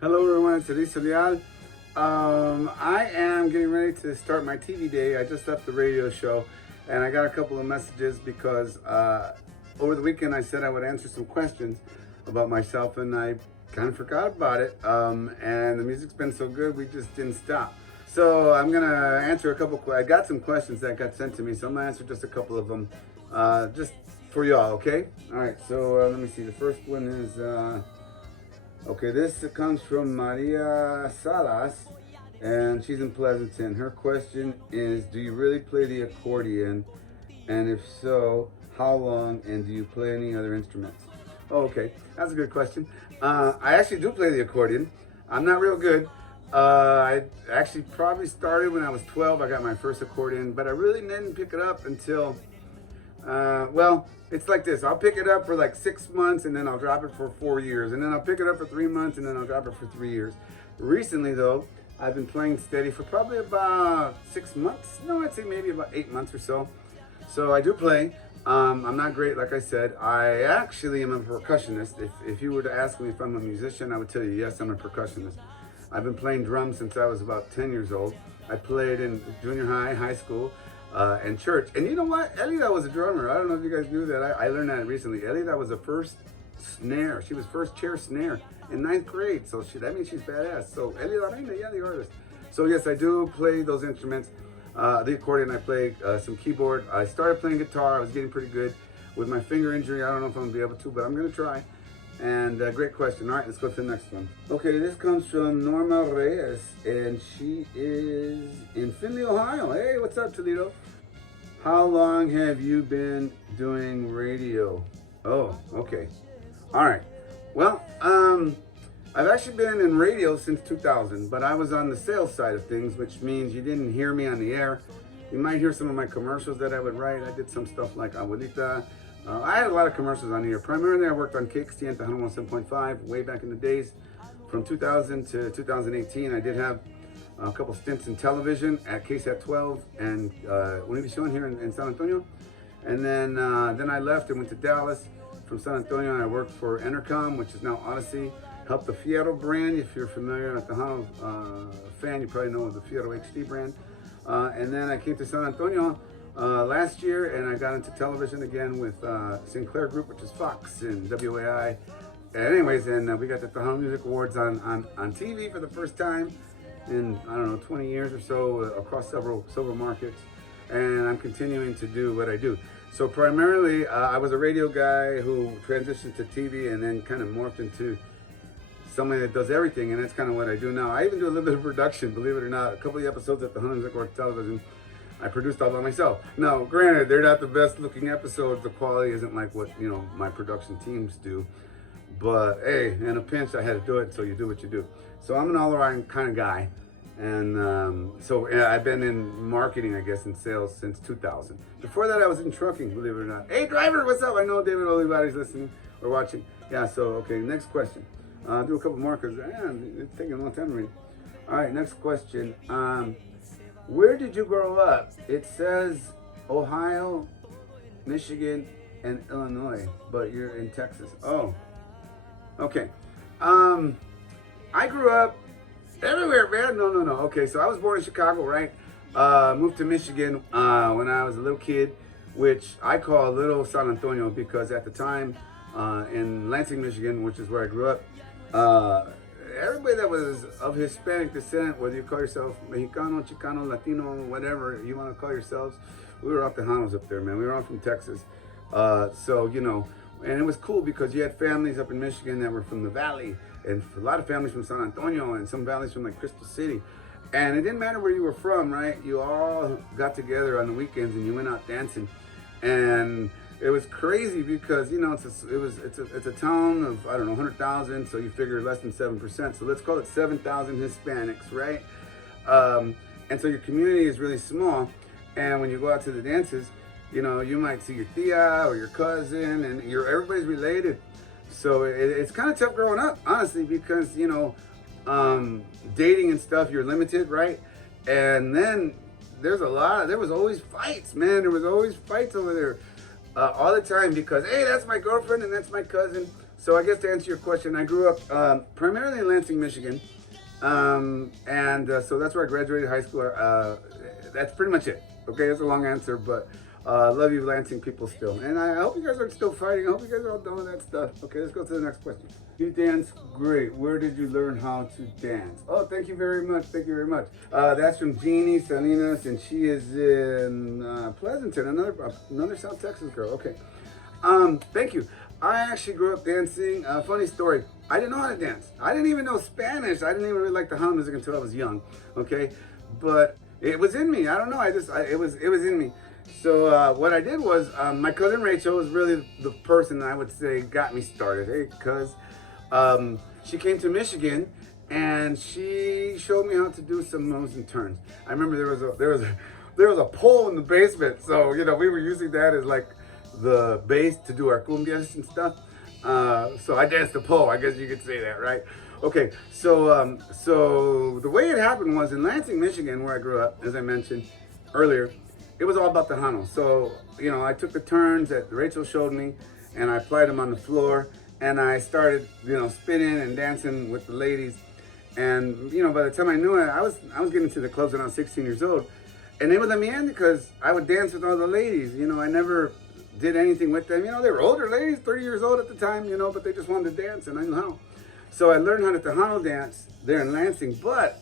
Hello everyone, it's Elicio Leal. I am getting ready to start my TV day. I just left the radio show and I got a couple of messages because over the weekend I said I would answer some questions about myself and I kind of forgot about it. And the music's been so good, we just didn't stop. So I'm gonna answer a couple, I got some questions that got sent to me, so I'm gonna answer just a couple of them just for y'all, okay? All right, so let me see, the first one is, okay, this comes from Maria Salas, and she's in Pleasanton. Her question is, do you really play the accordion? And if so, how long? And do you play any other instruments? Oh, okay, that's a good question. I actually do play the accordion. I'm not real good. I actually probably started when I was 12. I got my first accordion, but I really didn't pick it up until well, it's like this. I'll pick it up for like 6 months and then I'll drop it for 4 years. And then I'll pick it up for 3 months and then I'll drop it for 3 years. Recently though, I've been playing steady for probably about 6 months. No, I'd say maybe about 8 months or so. So I do play. I'm not great, like I said. I actually am a percussionist. If you were to ask me if I'm a musician, I would tell you, yes, I'm a percussionist. I've been playing drums since I was about 10 years old. I played in junior high, high school, and church. And you know what? Elida was a drummer. I don't know if you guys knew that. I learned that recently. Elida was the first snare. She was first chair snare in 9th grade. So that means she's badass. So Elida Reina, yeah, the artist. So yes, I do play those instruments. The accordion, I play some keyboard. I started playing guitar. I was getting pretty good. With my finger injury, I don't know if I'm gonna be able to, but I'm gonna try. And great question. All right, let's go to the next one. Okay, this comes from Norma Reyes, and she is in Findlay, Ohio. Hey, what's up, Toledo? How long have you been doing radio? Oh, okay. All right. Well, I've actually been in radio since 2000, but I was on the sales side of things, which means you didn't hear me on the air. You might hear some of my commercials that I would write. I did some stuff like Abuelita. I had a lot of commercials on here. Primarily, I worked on KXTN 107.5 way back in the days. From 2000 to 2018, I did have a couple stints in television at KSAT 12 and Univision here in San Antonio. And then I left and went to Dallas. From San Antonio, I worked for Entercom, which is now Odyssey. Helped the Fierro brand. If you're familiar with the Tejano fan, you probably know the Fierro XD brand. And then I came to San Antonio last year, and I got into television again with Sinclair Group, which is Fox and WAI. And anyways, and we got the Tejano Music Awards on TV for the first time in, I don't know, 20 years or so across several markets. And I'm continuing to do what I do. So primarily, I was a radio guy who transitioned to TV and then kind of morphed into somebody that does everything, and that's kind of what I do now. I even do a little bit of production, believe it or not. A couple of episodes at the Tejano Music Awards television, I produced all by myself. Now, granted, they're not the best looking episodes. The quality isn't like what, you know, my production teams do. But hey, in a pinch, I had to do it, so you do what you do. So I'm an all-around kind of guy. And so yeah, I've been in marketing, I guess, and sales since 2000. Before that, I was in trucking, believe it or not. Hey, driver, what's up? I know David Olivares listening or watching. Yeah, so, okay, next question. I'll do a couple more because it's taking a long time to read. All right, next question. Where did you grow up? It says Ohio, Michigan, and Illinois, but you're in Texas. Oh, okay. I grew up everywhere, man. No. Okay, so I was born in Chicago, right? Moved to Michigan when I was a little kid, which I call Little San Antonio because at the time in Lansing, Michigan, which is where I grew up, everybody that was of Hispanic descent, whether you call yourself Mexicano, Chicano, Latino, whatever you want to call yourselves, we were all Tejanos up there, man. We were all from Texas. So, you know, and it was cool because you had families up in Michigan that were from the Valley, and a lot of families from San Antonio, and some families from like Crystal City. And it didn't matter where you were from, right? You all got together on the weekends and you went out dancing. And it was crazy because, you know, it's a town of, I don't know, 100,000, so you figure less than 7%. So let's call it 7,000 Hispanics, right? And so your community is really small. And when you go out to the dances, you know, you might see your tia or your cousin, and everybody's related. So it's kind of tough growing up, honestly, because, you know, dating and stuff, you're limited, right? And then there was always fights, man. There was always fights over there all the time because, hey, that's my girlfriend and that's my cousin. So I guess to answer your question, I grew up primarily in Lansing, Michigan. So that's where I graduated high school. That's pretty much it. Okay, it's a long answer, but love you Lansing people still. And I hope you guys are still fighting. I hope you guys are all done with that stuff. Okay, let's go to the next question. You dance great. Where did you learn how to dance? Oh, thank you very much. Thank you very much. That's from Jeannie Salinas, and she is in Pleasanton, another South Texas girl. Okay. Thank you. I actually grew up dancing. Funny story. I didn't know how to dance. I didn't even know Spanish. I didn't even really like the house music until I was young. Okay, but it was in me. I don't know. It was in me. So what I did was my cousin Rachel was really the person I would say got me started. Hey, cuz she came to Michigan and she showed me how to do some moves and turns. I remember there was a pole in the basement, so you know we were using that as like the base to do our cumbias and stuff. So I danced the pole, I guess you could say that, right? Okay, so the way it happened was in Lansing, Michigan, where I grew up, as I mentioned earlier, it was all about the Hano. So, you know, I took the turns that Rachel showed me and I applied them on the floor and I started, you know, spinning and dancing with the ladies. And, you know, by the time I knew it, I was getting to the clubs when I was 16 years old. And they would let me in because I would dance with all the ladies. You know, I never did anything with them. You know, they were older ladies, 30 years old at the time, you know, but they just wanted to dance and I knew how. So I learned how to Tejano dance there in Lansing, but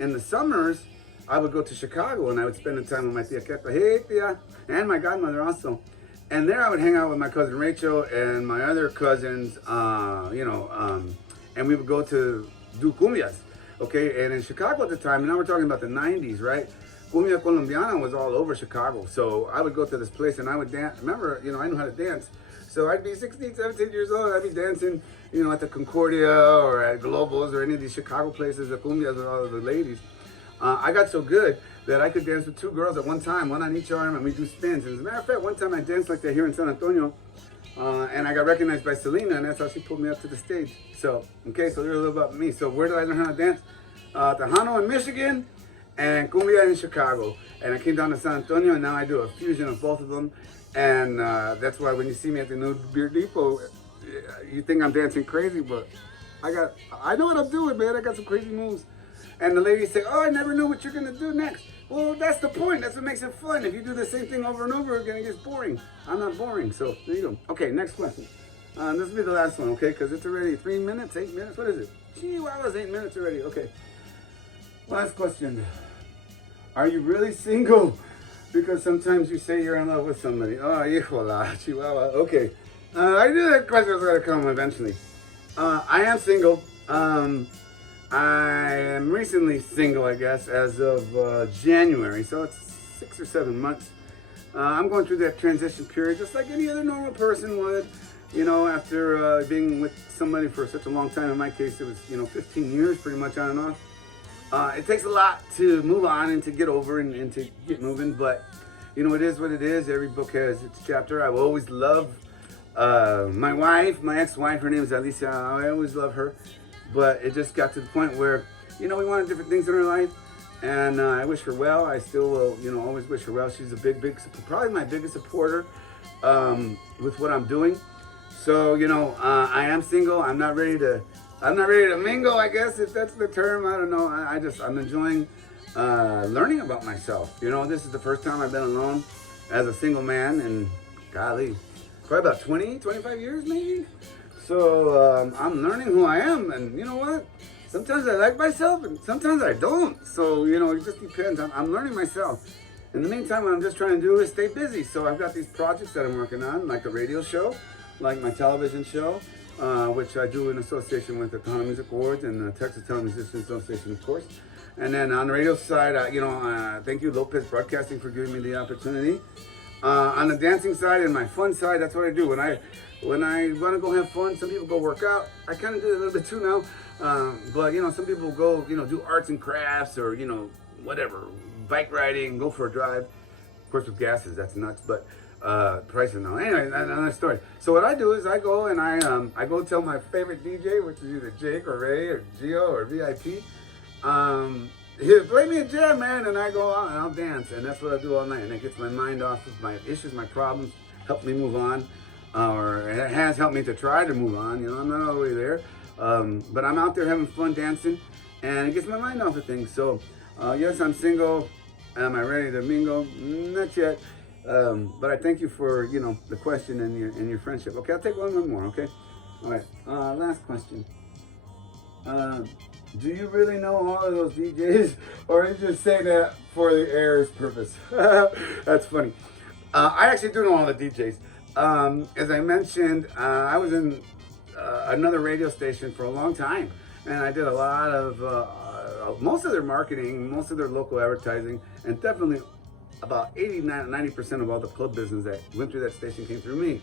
in the summers, I would go to Chicago and I would spend the time with my tia Kepa, hey tia, and my godmother also. And there I would hang out with my cousin Rachel and my other cousins, and we would go to do cumbias, okay? And in Chicago at the time, now we're talking about the 90s, right? Cumbia Colombiana was all over Chicago. So I would go to this place and I would dance. Remember, you know, I knew how to dance. So I'd be 16, 17 years old. I'd be dancing, you know, at the Concordia or at Globos or any of these Chicago places, the cumbias with all of the ladies. I got so good that I could dance with two girls at one time, one on each arm, and we do spins. And as a matter of fact, one time I danced like that here in San Antonio, and I got recognized by Selena, and that's how she pulled me up to the stage. So, okay, so there's a little about me. So where did I learn how to dance? Tejano in Michigan, and cumbia in Chicago. And I came down to San Antonio, and now I do a fusion of both of them. And that's why when you see me at the new Beer Depot, you think I'm dancing crazy, but I know what I'm doing, man. I got some crazy moves. And the ladies say, oh, I never know what you're gonna do next. Well, that's the point. That's what makes it fun. If you do the same thing over and over again, it gets boring. I'm not boring, so there you go. Okay, next question. This will be the last one, okay? Because it's already 3 minutes, 8 minutes. What is it? Gee, wow, it's 8 minutes already. Okay. Last question. Are you really single? Because sometimes you say you're in love with somebody. Oh, hijola, chihuahua. Okay. I knew that question was going to come eventually. I am single. I am recently single, I guess, as of January. So it's 6 or 7 months. I'm going through that transition period just like any other normal person would. You know, after being with somebody for such a long time. In my case, it was, 15 years pretty much on and off. It takes a lot to move on and to get over and to get moving, but it is what it is. Every book has its chapter. I will always love my wife, my ex-wife. Her name is Elicio. I always love her, but it just got to the point where, we wanted different things in her life, and I wish her well. I still will, always wish her well. She's a big, probably my biggest supporter with what I'm doing. So, I am single. I'm not ready to mingle, I guess, if that's the term. I don't know. I'm enjoying learning about myself. This is the first time I've been alone as a single man in, golly, probably about 20, 25 years maybe. So I'm learning who I am, and you know what? Sometimes I like myself and sometimes I don't. So, it just depends. I'm learning myself. In the meantime, what I'm just trying to do is stay busy. So I've got these projects that I'm working on, like the radio show, like my television show, which I do in association with the Tejano Music Awards and the Texas Telemusicians Association, of course. And then on the radio side, thank you, Lopez Broadcasting, for giving me the opportunity. On the dancing side and my fun side, that's what I do. When I want to go have fun, some people go work out. I kind of do it a little bit too now. But, some people go, do arts and crafts or, whatever, bike riding, go for a drive. Of course, with gases, that's nuts, but prices now. Anyway, another story. So what I do is I go and I go tell my favorite DJ, which is either Jake or Ray or Gio or VIP, he'll play me a jam, man, and I go out and I'll dance, and that's what I do all night, and it gets my mind off of my issues, my problems, help me move on. or it has helped me to try to move on. I'm not all the way there, but I'm out there having fun dancing, and it gets my mind off of things. So, yes, I'm single. Am I ready to mingle? Not yet. But I thank you for the question and your friendship. Okay, I'll take one more. Okay, all right. Last question. Do you really know all of those DJs, or you just say that for the air's purpose? That's funny. I actually do know all the DJs. As I mentioned, I was in another radio station for a long time, and I did a lot of most of their marketing, most of their local advertising, and definitely about 90% of all the club business that went through that station came through me.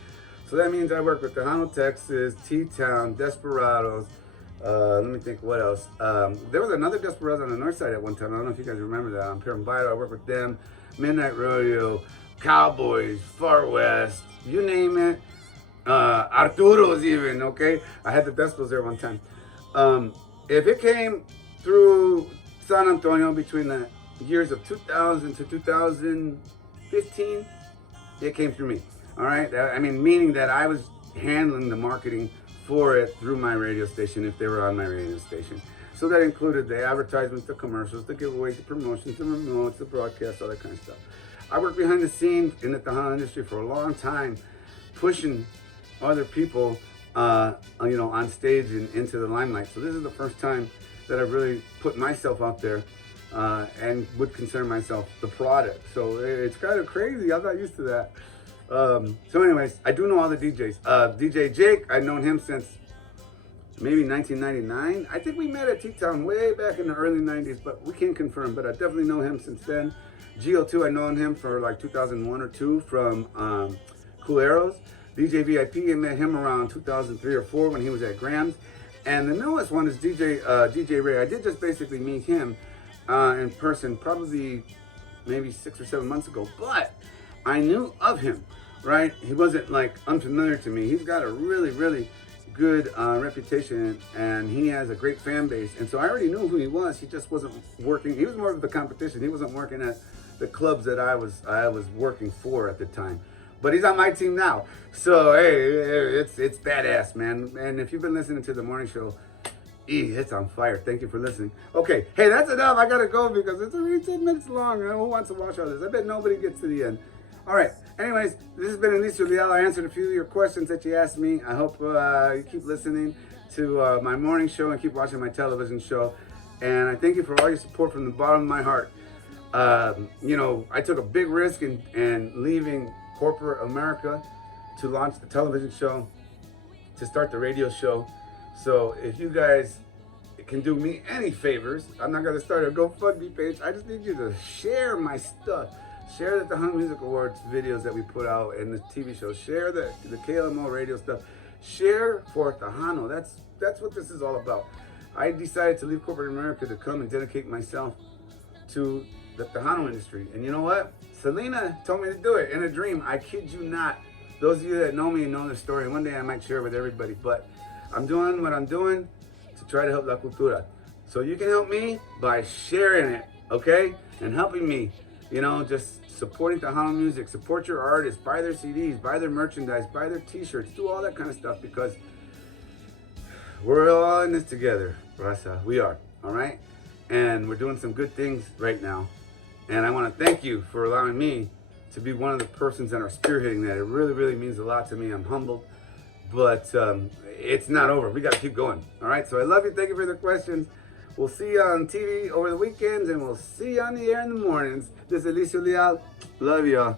So that means I work with Tejano, Texas, T-Town, Desperados. Let me think what else. There was another Desperados on the north side at one time. I don't know if you guys remember that. On Pirambido, I work with them. Midnight Rodeo, Cowboys, Far West, you name it. Arturo's even, okay? I had the Despos there one time. If it came through San Antonio between the years of 2000 to 2015, it came through me. All right, I mean, meaning that I was handling the marketing for it through my radio station if they were on my radio station. So that included the advertisements, the commercials, the giveaways, the promotions, the remotes, the broadcasts, all that kind of stuff. I worked behind the scenes in the Tejano industry for a long time, pushing other people, on stage and into the limelight. So this is the first time that I've really put myself out there and would consider myself the product. So it's kind of crazy. I'm not used to that. So anyways, I do know all the DJs. DJ Jake, I've known him since maybe 1999. I think we met at T-Town way back in the early 90s, but we can't confirm, but I definitely know him since then. Geo2, I've known him for like 2001 or 2 from Culeros. DJ VIP, I met him around 2003 or 4 when he was at Graham's. And the newest one is DJ Ray. I did just basically meet him in person probably maybe 6 or 7 months ago, but I knew of him, right? He wasn't like unfamiliar to me. He's got a really, really good reputation, and he has a great fan base. And so I already knew who he was. He just wasn't working. He was more of the competition. He wasn't working at the clubs that I was working for at the time. But he's on my team now. So hey, it's badass, man. And if you've been listening to the morning show, it's on fire. Thank you for listening. Okay, hey, that's enough. I gotta go because it's already 10 minutes long. Who wants to watch all this? I bet nobody gets to the end. All right. Anyways, this has been Elicio Leal. I answered a few of your questions that you asked me. I hope you keep listening to my morning show and keep watching my television show. And I thank you for all your support from the bottom of my heart. I took a big risk in leaving corporate America to launch the television show, to start the radio show. So if you guys can do me any favors, I'm not going to start a GoFundMe page. I just need you to share my stuff. Share the Tejano Music Awards videos that we put out and the TV show. Share the KLMO radio stuff. Share for Tejano. That's what this is all about. I decided to leave corporate America to come and dedicate myself to the Tejano industry. And you know what? Selena told me to do it in a dream. I kid you not. Those of you that know me and know the story, one day I might share it with everybody. But I'm doing what I'm doing to try to help La Cultura. So you can help me by sharing it, okay? And helping me, just supporting Tejano music. Support your artists. Buy their CDs. Buy their merchandise. Buy their t-shirts. Do all that kind of stuff because we're all in this together, Raza. We are, all right? And we're doing some good things right now. And I want to thank you for allowing me to be one of the persons that are spearheading that. It really, really means a lot to me. I'm humbled, but it's not over. We got to keep going. All right. So I love you. Thank you for the questions. We'll see you on TV over the weekends, and we'll see you on the air in the mornings. This is Elicio Leal. Love y'all.